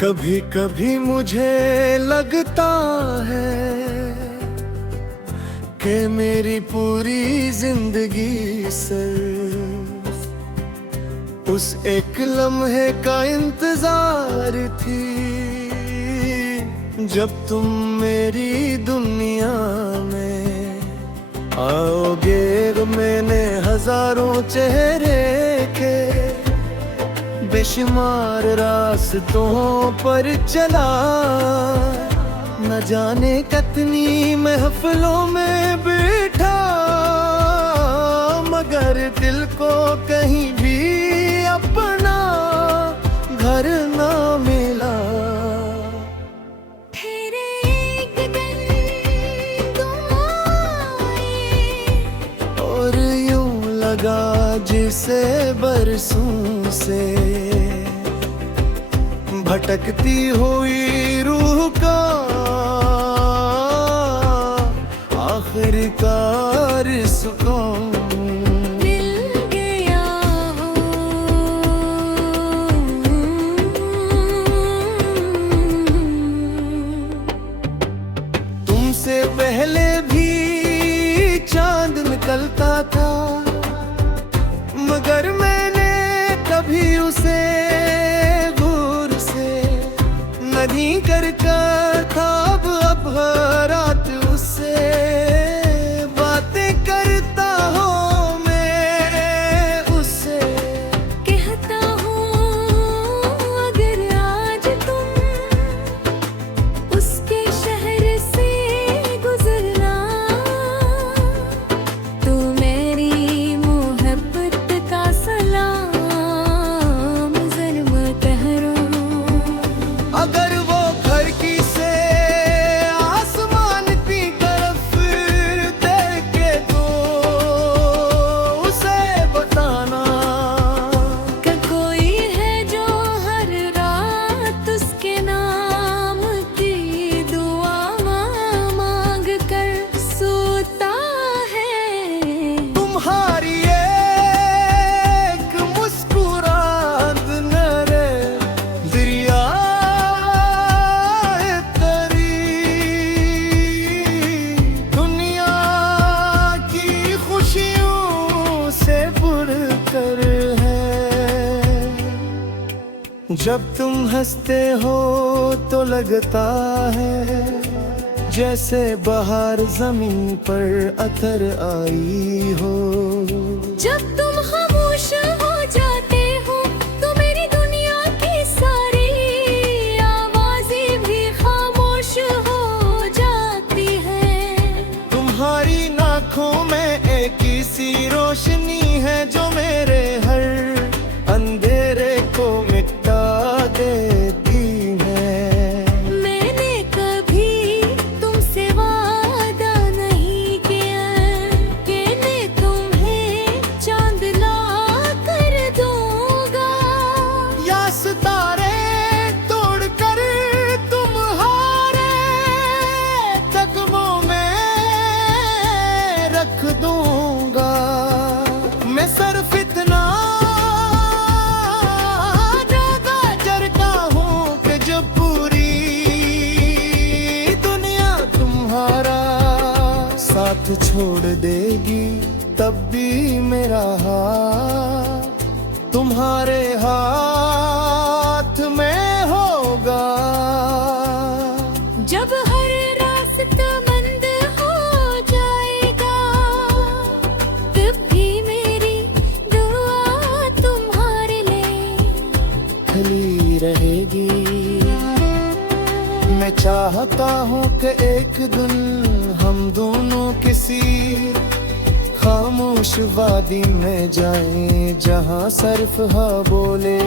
कभी कभी मुझे लगता है कि मेरी पूरी जिंदगी सिर्फ उस एक लम्हे का इंतजार थी, जब तुम मेरी दुनिया में आओगे। मैंने हजारों चेहरे के बेशुमार रास्तों पर चला, न जाने कितनी महफिलों में बैठा, मगर दिल को कहीं भी अपना घर ना मिला। और यूं लगा जिसे बरसों से भटकती हुई रूह का आखिरकार सुकून मिल गया हो। तुमसे पहले भी चांद निकलता था, मगर मैंने कभी उसे घूर से नहीं कर था। अब हर रात उससे बातें करता हूँ, मैं उससे कहता हूँ अगर आज तुम उसके शहर से गुजरना, तो मेरी मोहब्बत का सलाम ज़र्म करो। अगर वो खिड़की से आसमान की तरफ देखे तो उसे बताना कि कोई है जो हर रात उसके नाम की दुआ मांग कर सोता है। तुम्हारी एक मुस्कुराहट नरे दरिया तेरी दुनिया की खुशियों से बढ़कर है। जब तुम हंसते हो तो लगता है जैसे बाहर जमीन पर अतर आई हो। जब तुम खामोश हो जाते हो तो मेरी दुनिया की सारी आवाजें भी खामोश हो जाती हैं। तुम्हारी आँखों में एक सी रोशनी है जो मेरे हर अंधेरे को मिटा देती है। मैंने कभी तुमसे वादा नहीं किया कि मैं तुम्हें चांद ला कर दूंगा, या सितारे तोड़कर तुम्हारे कदमों में रख दूंगा। मैं सिर्फ इतना ज्यादा डरता हूँ कि जब पूरी दुनिया तुम्हारा साथ छोड़ देगी, तब भी मेरा हाथ तुम्हारे हाथ में होगा। जब हर रास्ता बंद हो जाएगा, तब भी मेरी दुआ तुम्हारे लिए खली रहेगी। मैं चाहता हूँ कि एक दिन हम दोनों किसी खामोश वादी में जाएं, जहाँ सिर्फ हाँ बोले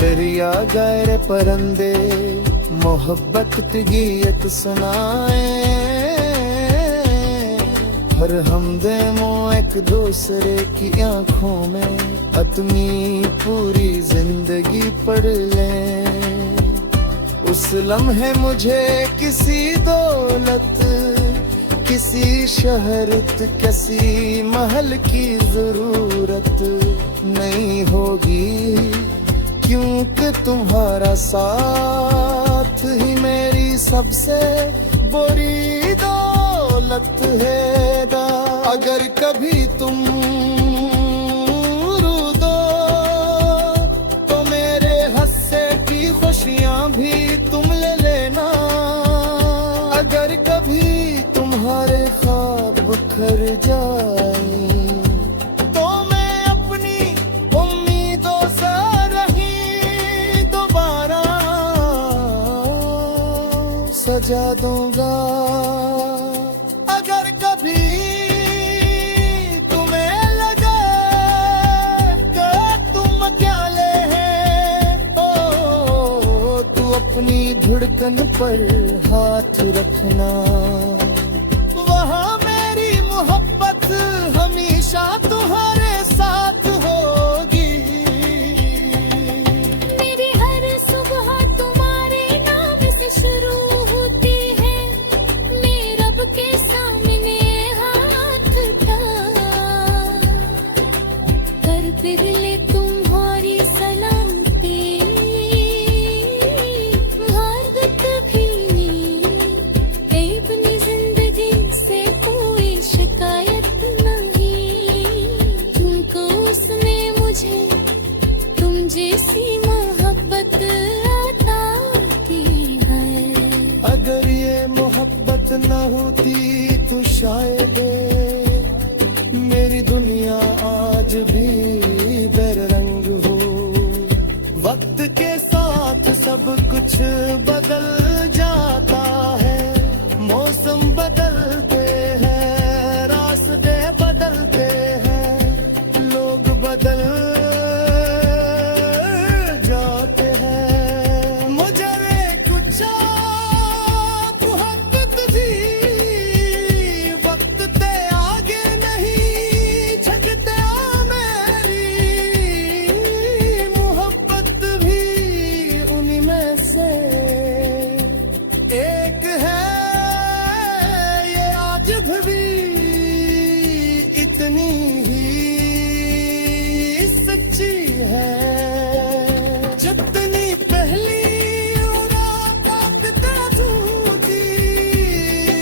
दरिया गैर परंदे मोहब्बत की गीत सुनाए। हर हमदमो एक दूसरे की आंखों में अपनी पूरी जिंदगी पढ़ लें। उस लम्हे मुझे किसी दौलत, किसी शहरत, किसी महल की जरूरत नहीं होगी, क्योंकि तुम्हारा साथ ही मेरी सबसे बड़ी दौलत है। अगर कभी तुम रो दो तो मेरे हंसने की खुशियां भी तुम ले लेना। अगर कभी तुम्हारे ख्वाब बिखर जाए तो मैं अपनी उम्मीदों से नहीं दोबारा सजा दूंगा। अगर कभी तुम्हें लगे कि तुम अकेले हैं तू अपनी धड़कन पर हाथ रखना। वहाँ मेरी मोहब्बत हमेशा तुम्हारे साथ होगी। मेरी हर सुबह तुम्हारे नाम से शुरू होती है। मैं रब के सामने हाथ उठा कर फिर ले तुम्हारी सलामती। भारत भी नहीं अपनी जिंदगी से कोई शिकायत नहीं। तुमको उसने मुझे तुम जैसी मोहब्बत अता की है। अगर ये मोहब्बत न होती तो शायद मेरी दुनिया आज भी बेरंग हो। वक्त के साथ सब कुछ बदल जाता है। मौसम बदलते हैं, रास्ते बदलते हैं, लोग बदल जाते हैं। मुझे कुछ मोहब्बत थी, वक्त ते आगे नहीं झकते मेरी मोहब्बत भी उन्हीं में से एक है। ये आज भी इतनी ही सच्ची है जितनी पहली और ताकत झूठी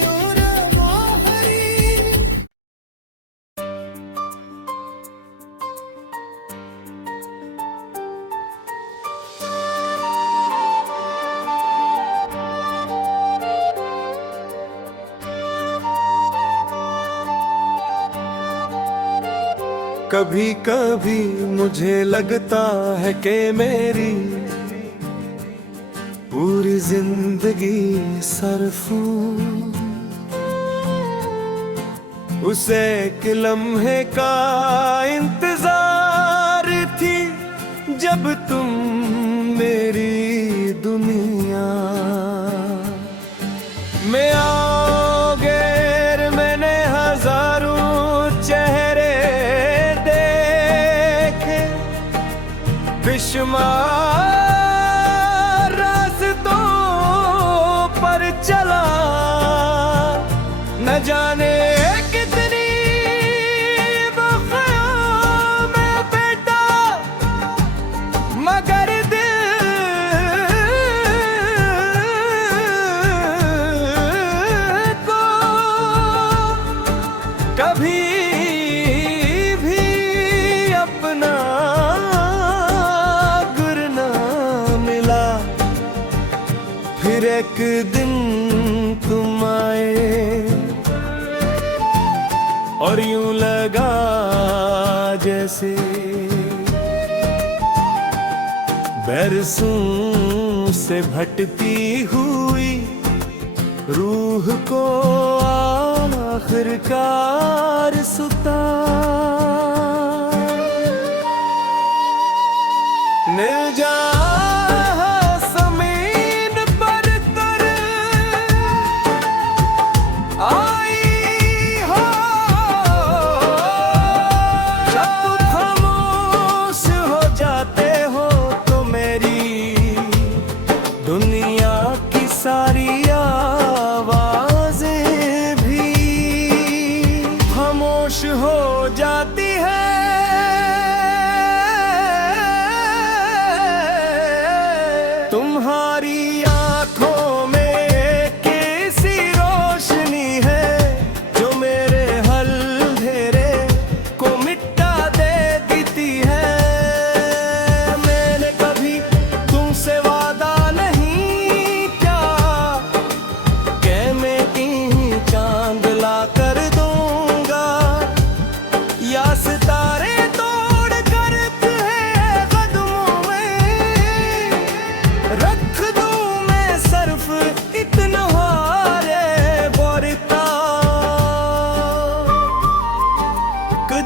और माहरी। कभी कभी मुझे लगता है कि मेरी पूरी जिंदगी सरफूं उस एक लम्हे का इंतजार थी जब तुम मेरी दुनिया में आओगे। मैंने हजारों चेहरे देखे, बेशुमार रास्तों पर चला, न जाने कितनी वफ़ा में बेटा, मगर दिल को कभी भी अपना गुर ना मिला। फिर एक दिन तुम आए और यूं लगा जैसे बरसों से भटकी हुई रूह को आखिरकार सुता मिल जा। दुनिया की सारी आवाजें भी खामोश हो जा।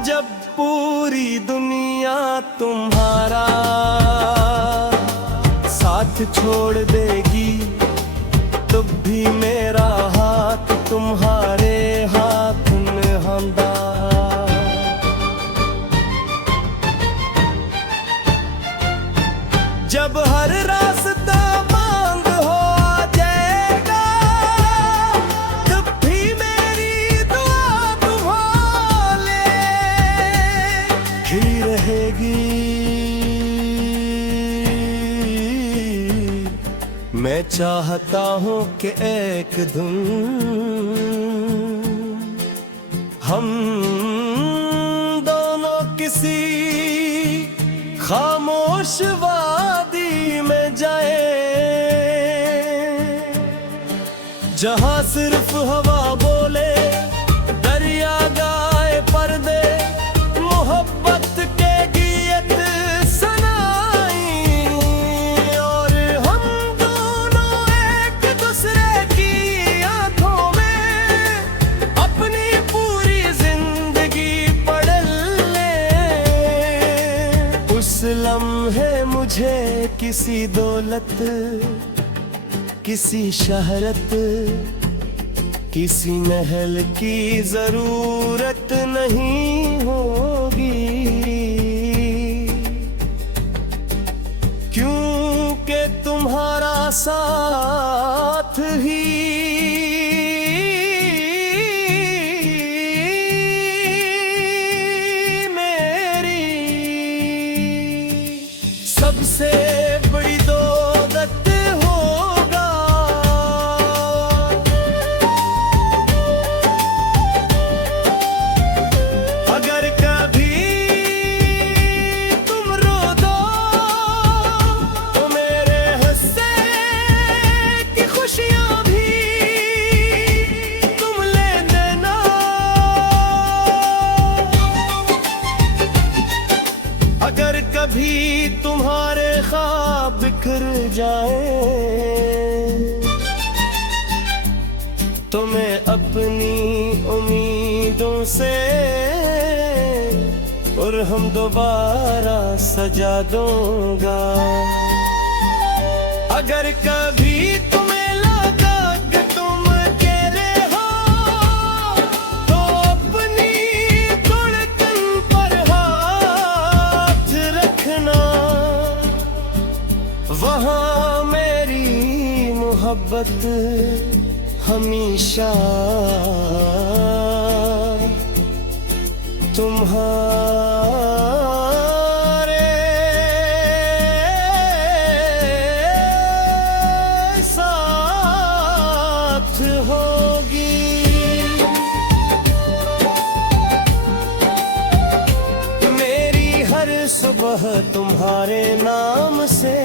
जब पूरी दुनिया तुम्हारा साथ छोड़ देगी, तब भी मेरा हाथ तुम्हारे हाथ में होंदा। जब हर रास्ता बंद हो जाएगा, तब भी मेरी दुआ तुम्हारे खिली रहेगी। मैं चाहता हूँ कि एक दिन हम दोनों किसी खामोश वादी में जाए, जहाँ सिर्फ हवा बोले, दरिया गाए पर्दे, मोहब्बत के गीत सुनाई, और हम दोनों एक दूसरे की आंखों में अपनी पूरी जिंदगी पढ़ ले। उस लम्हे मुझे किसी दौलत, किसी शहरत, किसी महल की जरूरत नहीं होगी, क्योंकि तुम्हारा साथ ही मेरी सबसे बड़ी दौलत होगा। अगर कभी तुम रो दो, तो मेरे हिस्से की खुशियां भी तुम ले देना। अगर कभी तुम्हारे ख्वाब बिखर जाए, तो मैं अपनी उम्मीदों से और हम दोबारा सजा दूंगा। अगर कभी तुम्हें लगा कि तुम अकेले हो, तो अपनी धड़कन पर हाथ रखना, वहाँ मेरी मोहब्बत हमेशा तुम्हारे साथ होगी। मेरी हर सुबह तुम्हारे नाम से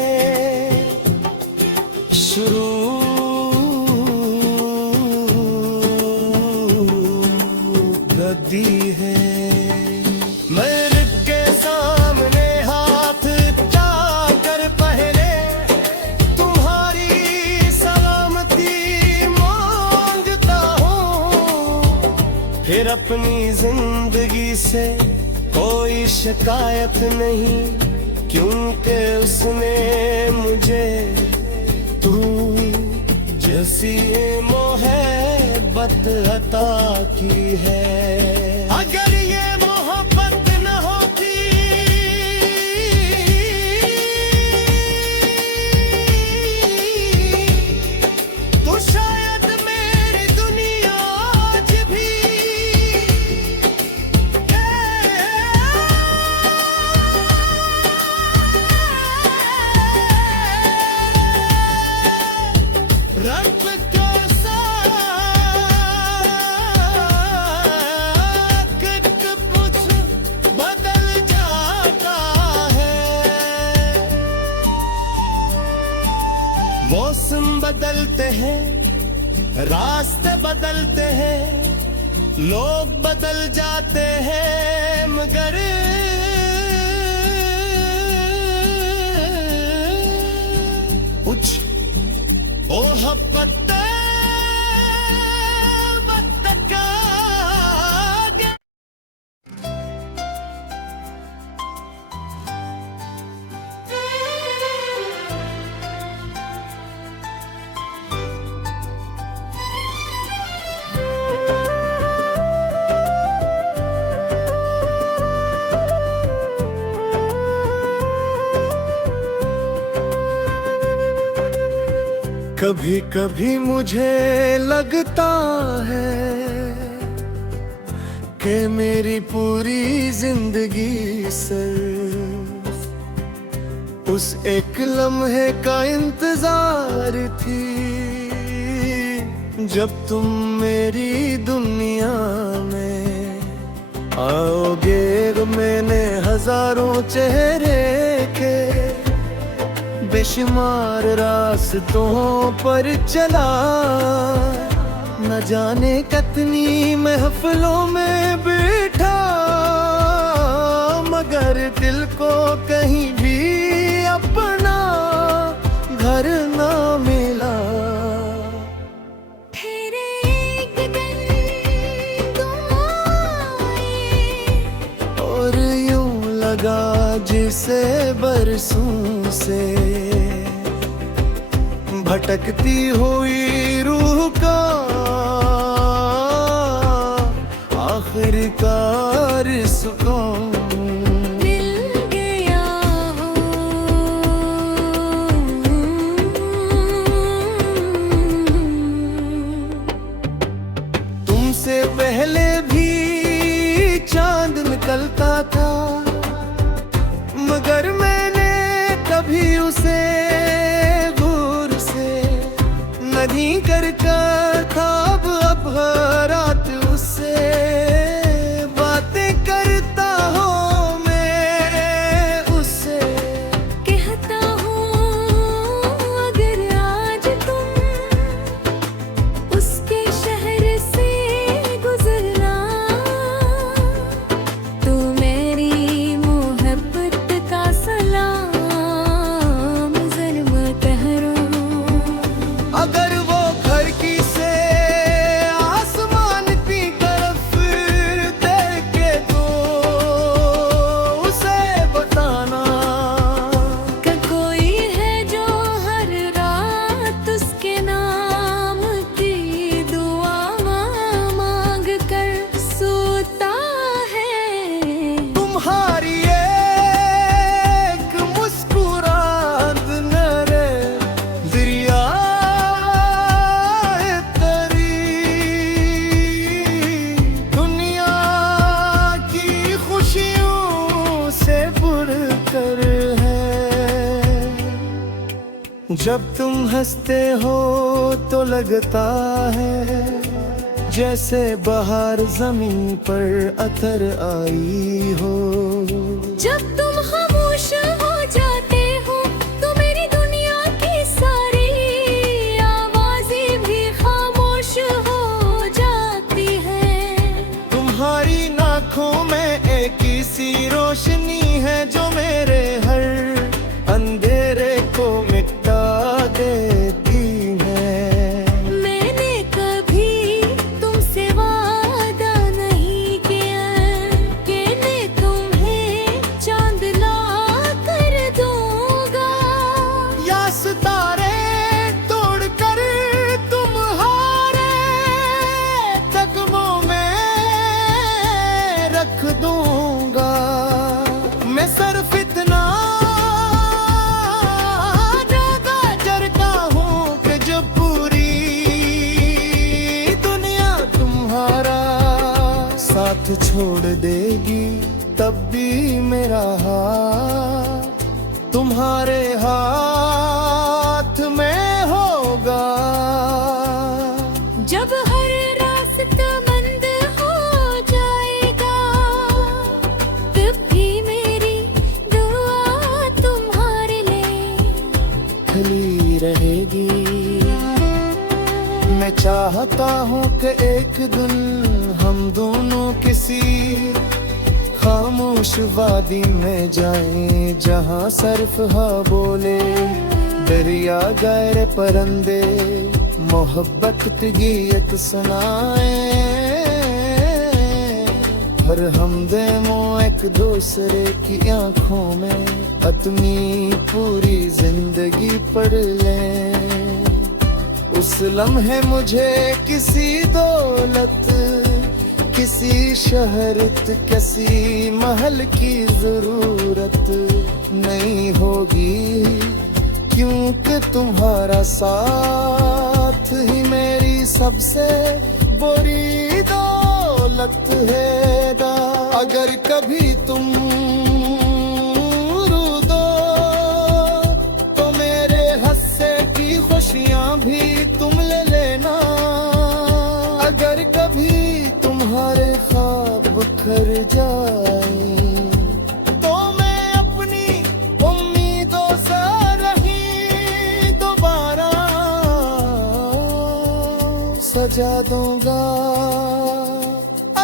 शुरू दी है। मर्द के सामने हाथ उठाकर पहले तुम्हारी सलामती मांगता हूँ, फिर अपनी जिंदगी से कोई शिकायत नहीं, क्योंकि उसने मुझे तू जैसी मोहब्बत अता की है। अगर ये मोहब्बत न होती, तो शायद मेरी दुनिया आज भी रब के साथ कुछ बदल जाता है। मौसम बदलते हैं, रास्ते बदलते हैं, लोग बदल जाते हैं, मगर कुछ मोहब्बत कभी कभी मुझे लगता है कि मेरी पूरी जिंदगी सिर्फ उस एक लम्हे का इंतजार थी, जब तुम मेरी दुनिया में आओगे। मैंने हजारों चेहरे के बेशुमार रास्तों पर चला, न जाने कितनी महफिलों में बैठा, मगर दिल को कहीं भी अपना घर ना मिला। और यूं लगा जिसे बरसों से भटकती हुई रूह का आखिरकार सुकून मिल गया हो। तुमसे पहले भी चांद निकलता था, मगर मैंने कभी उसे गौर से नहीं कर था। अब हर रात उससे बातें करता हूँ, मैं उससे कहता हूँ अगर आज तुम उसके शहर से गुजरना, तो मेरी मोहब्बत का सलाम ज़र्म करो। अगर वो खिड़की से आसमान की तरफ देखे तो उसे बताना कि कोई है जो हर रात उसके नाम की दुआ मांग कर सोता है। तुम्हारी एक मुस्कुराहट नरे दरिया तरी दुनिया की खुशियों से बढ़कर है। जब तुम हंसते हो तो लगता है जैसे बाहर जमीन पर अतर आई हो। जब तुम खामोश हो जाते हो तो मेरी दुनिया की सारी आवाजें भी खामोश हो जाती हैं। तुम्हारी आँखों में एक सी रोशनी है जो मेरे हर अंधेरे को मिटा देती है। मैंने कभी तुमसे वादा नहीं किया कि मैं तुम्हें चांद ला कर दूंगा, या सितारे तोड़कर तुम्हारे कदमों में रख दूंगा। मैं सिर्फ इतना ज्यादा डरता हूँ कि जब पूरी दुनिया तुम्हारा साथ छोड़ देगी, तब भी मेरा हाथ तुम्हारे हाथ में होगा। जब हर रास्ता बंद हो जाएगा, तब भी मेरी दुआ तुम्हारे लिए खिली रहेगी। मैं चाहता हूँ कि एक दिन हम दोनों किसी खामोश वादी में जाएं, जहाँ सिर्फ हाँ बोले दरिया गैर परिंदे मोहब्बत की गीत सुनाए। हर हमदमो एक दूसरे की आंखों में अपनी पूरी जिंदगी पढ़ लें। उस लम्हे मुझे किसी दौलत, किसी शहरत, किसी महल की जरूरत नहीं होगी, क्योंकि तुम्हारा साथ ही मेरी सबसे बड़ी दौलत है। अगर कभी तुम रो दो तो मेरे हंसने की खुशियां भी तुम ले लेना। अगर कभी तुम्हारे ख्वाब बिखर जाए तो मैं अपनी उम्मीदों से नहीं दोबारा सजा दूंगा।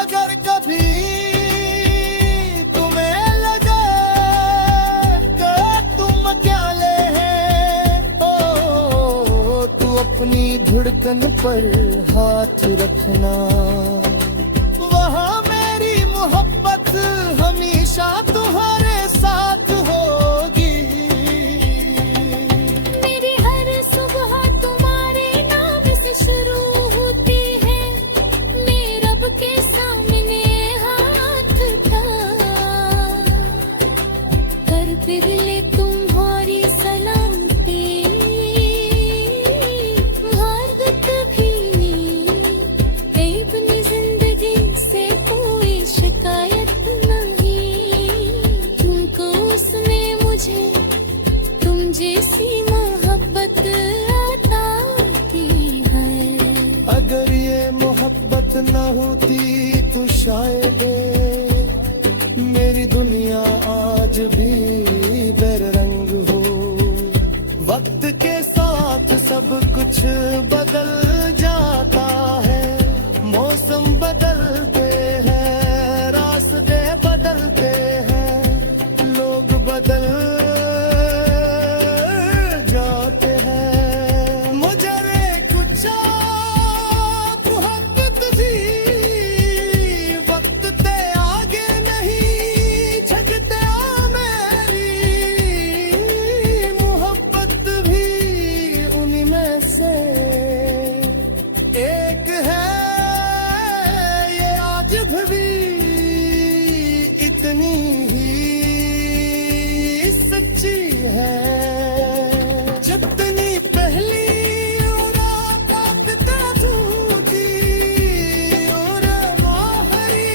अगर कभी तुम्हें लगे कि तुम अकेले हैं तू अपनी धड़कन पर हाथ रखना। वहाँ मेरी मोहब्बत हमेशा तुम्हारे साथ होगी। मेरी हर सुबह तुम्हारे नाम से शुरू होती है। मैं रब के सामने हाथ उठा कर फिर ले तुम्हारी सलामती। भारत भी नहीं अपनी जिंदगी से कोई शिकायत नहीं। तुमको उसने मुझे तुम जैसी मोहब्बत अता की है। अगर ये मोहब्बत न होती तो शायद मेरी दुनिया आज भी बेरंग हो। वक्त के साथ सब कुछ बदल जाता है। मौसम बदलते हैं, रास्ते बदलते हैं, लोग बदल जाते हैं। मुझे कुछ मोहब्बत थी वक्त ते आगे नहीं झकते। मेरी मोहब्बत भी उन्हीं में से एक है। ये आज भी इतनी ही सच्ची है जितनी पहली और ताकत झूठी और माहरी।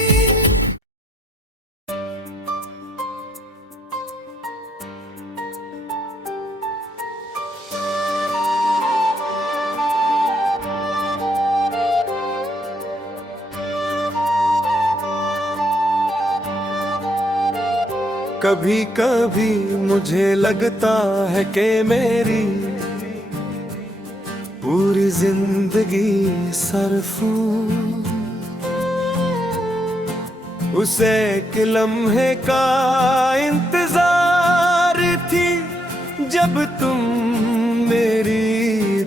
कभी कभी मुझे लगता है कि मेरी पूरी जिंदगी सरफूं उस एक लम्हे का इंतजार थी जब तुम मेरी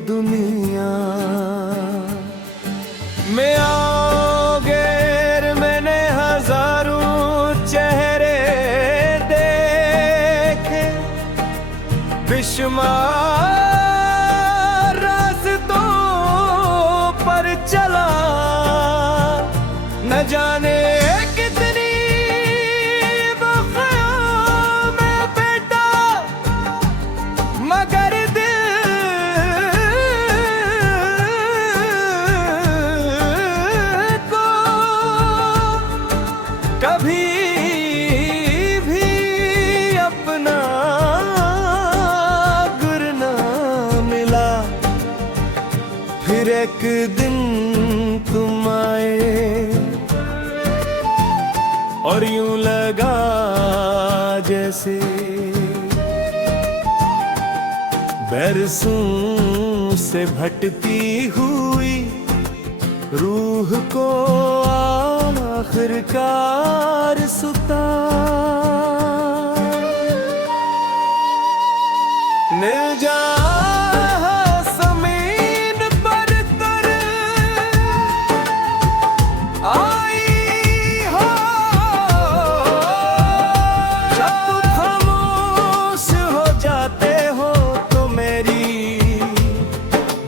दुनिया में आओगे। मैंने हजारों चेहरे देखे, बेशुमार रास्तों पर चला, न जाने कितनी वफ़ा में बेटा, मगर दिल को कभी भी अपना गुर ना मिला। फिर एक दिन तुम आए और यूं लगा जैसे बरसों से भटकी हुई रूह को आखिरकार सुता। मिल जा ज़मीन पर तर आई हो, जब खामोश हो जाते हो तो मेरी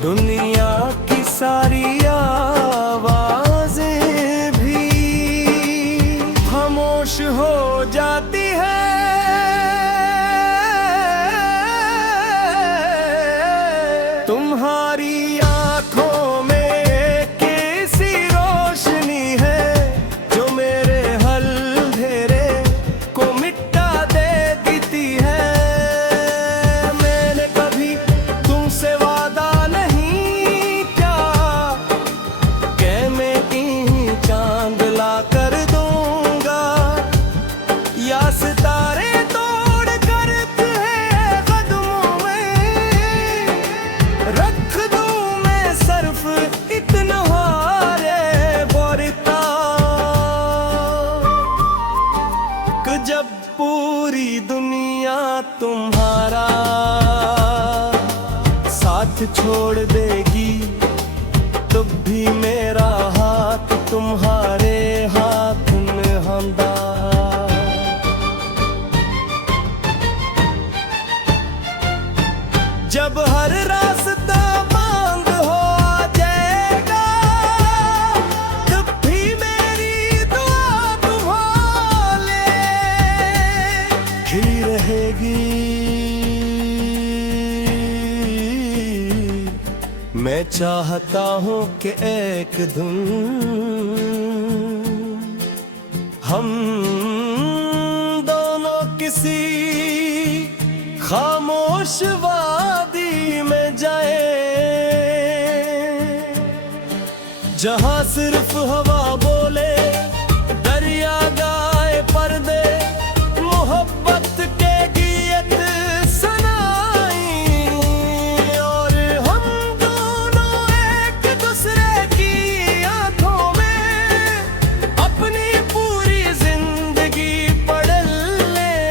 दुनिया की सारी आवाज़ें भी खामोश हो जा पूरी दुनिया तुम्हारा साथ छोड़ देगी, तब भी मेरा हाथ तुम्हारे हाथ में हंदा। जब हर रास्ता बंद हो जाएगा, तब भी मेरी दुआ तुम्हारे खिली रहेगी। मैं चाहता हूँ कि एक दिन हम दोनों किसी खामोश वादी में जाए, जहाँ सिर्फ हवा बोले, दरिया गाए पर्दे, मोहब्बत के गीत सुनाई, और हम दोनों एक दूसरे की आंखों में अपनी पूरी जिंदगी पढ़ लें।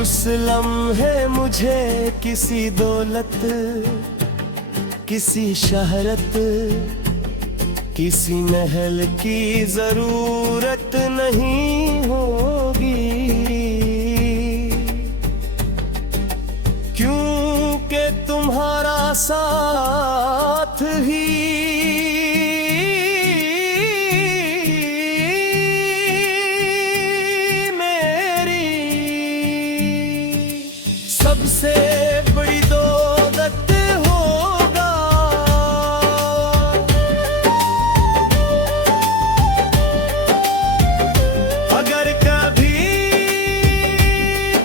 उस लम्हे मुझे किसी दौलत, किसी शहरत, किसी महल की जरूरत नहीं होगी, क्योंकि तुम्हारा साथ ही मेरी सबसे बड़ी दौलत होगा। अगर कभी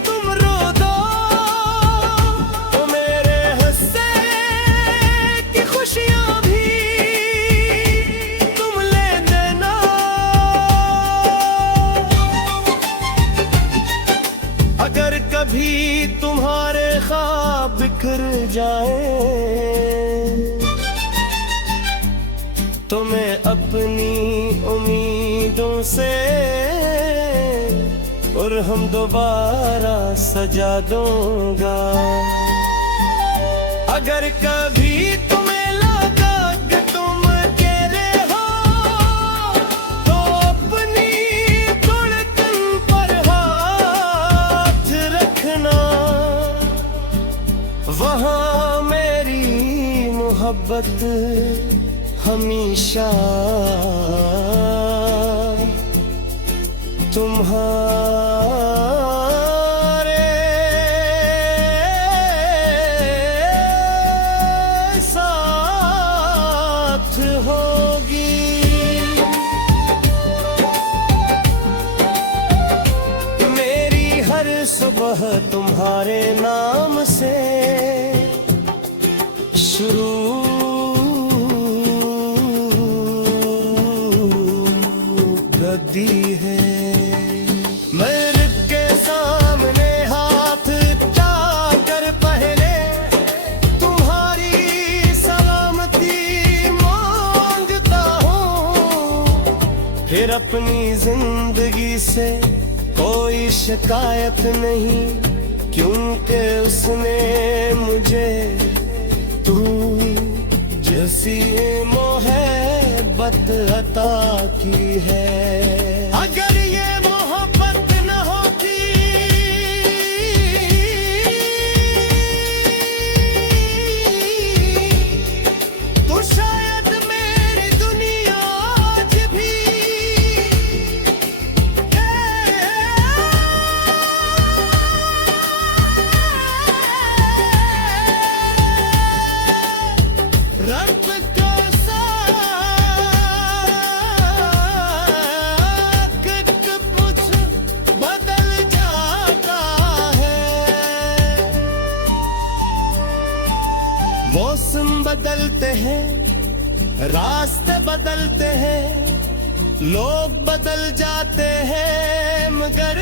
तुम रो दो, तो मेरे हिस्से की खुशियां भी तुम ले देना। अगर कभी तुम्हारे ख्वाब बिखर जाए, तो मैं अपनी उम्मीदों से और हम दोबारा सजा दूंगा। अगर कभी तुम्हें लगा कि तुम अकेले हो, तो अपनी धड़कन पर हाथ रखना, वहाँ मेरी मोहब्बत हमेशा तुम्हारे साथ होगी। मेरी हर सुबह तुम्हारे नाम से शुरू दी है। मैं रब के सामने हाथ उठाकर पहले तुम्हारी सलामती मांगता हूँ, फिर अपनी जिंदगी से कोई शिकायत नहीं, क्योंकि उसने मुझे तू जैसी मोहब्बत अता की है। अगर ये मोहब्बत न होती, तो शायद मेरी दुनिया आज भी रब का मौसम बदलते हैं, रास्ते बदलते हैं, लोग बदल जाते हैं, मगर